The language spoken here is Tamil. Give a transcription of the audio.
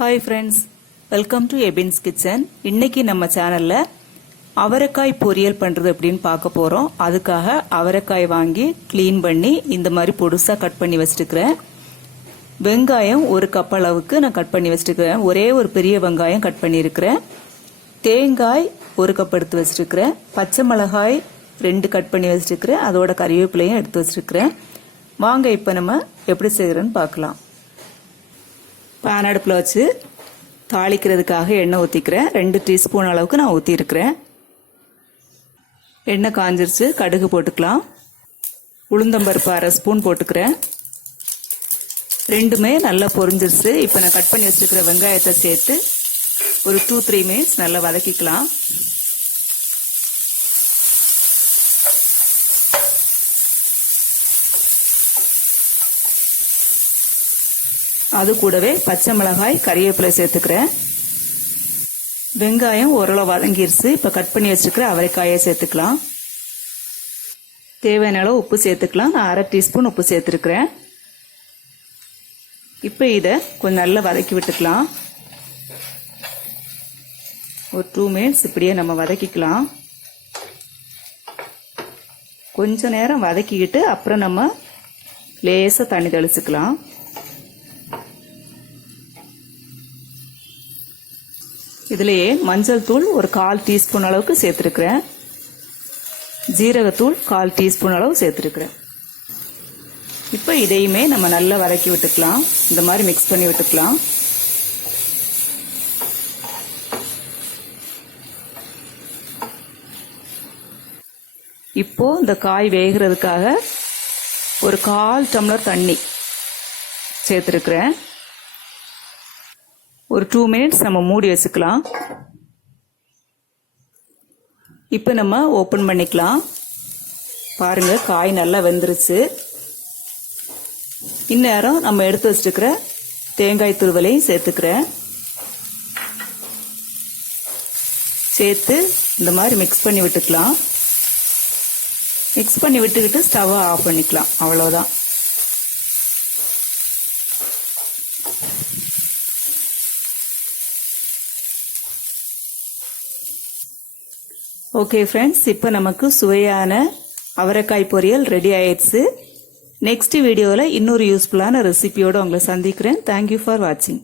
Hi friends, welcome to Ebin's kitchen. இன்னைக்கு நம்ம சேனல்ல அவரைக்காய் பொரியல் பண்றது எப்படின்னு பார்க்க போறோம். அதுக்காக அவரைக்காய் வாங்கி க்ளீன் பண்ணி இந்த மாதிரி பொடுசா கட் பண்ணி வச்சிருக்கிறேன். வெங்காயம் 1 கப் அளவுக்கு நான் கட் பண்ணி வச்சிருக்கிறேன். ஒரே ஒரு பெரிய வெங்காயம் கட் பண்ணி இருக்கிறேன். தேங்காய் 1 கப் எடுத்து வச்சிருக்கிறேன். பச்சை மிளகாய் 2 கட் பண்ணி வச்சிருக்கிறேன். அதோட கறிவேப்பிலையும் எடுத்து வச்சிருக்கிறேன். வாங்க இப்ப நம்ம எப்படி செய்யறோம்னு பார்க்கலாம். பேன் அடுப்பில் வச்சு தாளிக்கிறதுக்காக எண்ணெய் ஊற்றிக்கிறேன். 2 டீஸ்பூன் அளவுக்கு நான் ஊற்றிருக்கிறேன். எண்ணெய் காஞ்சிருச்சு, கடுகு போட்டுக்கலாம். உளுந்தம்பருப்பு 1/2 ஸ்பூன் போட்டுக்கிறேன். ரெண்டுமே நல்லா பொரிஞ்சிருச்சு. இப்போ நான் கட் பண்ணி வச்சுருக்கிற வெங்காயத்தை சேர்த்து ஒரு 2-3 மினிட்ஸ் நல்லா வதக்கிக்கலாம். அது கூடவே பச்சை மிளகாய் கறிவேப்பிலை சேர்த்துக்கிறேன். வெங்காயம் ஓரளவு வதங்கிருச்சு. இப்ப கட் பண்ணி வச்சிருக்கிற அவரைக்காயை சேர்த்துக்கலாம். தேவையான அளவு உப்பு சேர்த்துக்கலாம். நான் 1/2 டீஸ்பூன் உப்பு சேர்த்துருக்கிறேன். இப்ப இதை கொஞ்சம் நல்லா வதக்கி விட்டுக்கலாம். ஒரு 2 மினிட்ஸ் இப்படியே நம்ம வதக்கிக்கலாம். கொஞ்ச நேரம் வதக்கிக்கிட்டு அப்புறம் நம்ம லேசா தண்ணி தெளிச்சுக்கலாம். இதுலயே மஞ்சள் தூள் ஒரு 1/4 டீஸ்பூன் அளவுக்கு சேர்த்துருக்கிறேன். ஜீரகத்தூள் 1/4 டீஸ்பூன் அளவு சேர்த்துருக்கிறேன். இப்போ இதையுமே நம்ம நல்லா வதக்கி விட்டுக்கலாம். இந்த மாதிரி மிக்ஸ் பண்ணி விட்டுக்கலாம். இப்போ இந்த காய் வேகிறதுக்காக ஒரு 1/4 டம்ளர் தண்ணி சேர்த்துருக்கிறேன். ஒரு 2 மினிட்ஸ் நம்ம மூடி வச்சுக்கலாம். இப்போ நம்ம ஓப்பன் பண்ணிக்கலாம். பாருங்க, காய் நல்லா வெந்துருச்சு. இந்நேரம் நம்ம எடுத்து வச்சிருக்கிற தேங்காய் துருவலையும் சேர்த்துக்கிறேன். சேர்த்து இந்த மாதிரி மிக்ஸ் பண்ணி விட்டுக்கலாம். மிக்ஸ் பண்ணி விட்டுக்கிட்டு ஸ்டவ்வை ஆஃப் பண்ணிக்கலாம். அவ்வளவுதான். ஓகே ஃப்ரெண்ட்ஸ், இப்போ நமக்கு சுவையான அவரைக்காய் பொரியல் ரெடி ஆயிடுச்சு. நெக்ஸ்ட் வீடியோவில் இன்னொரு யூஸ்ஃபுல்லான ரெசிபியோடு உங்களை சந்திக்கிறேன். தேங்க்யூ ஃபார் வாட்சிங்.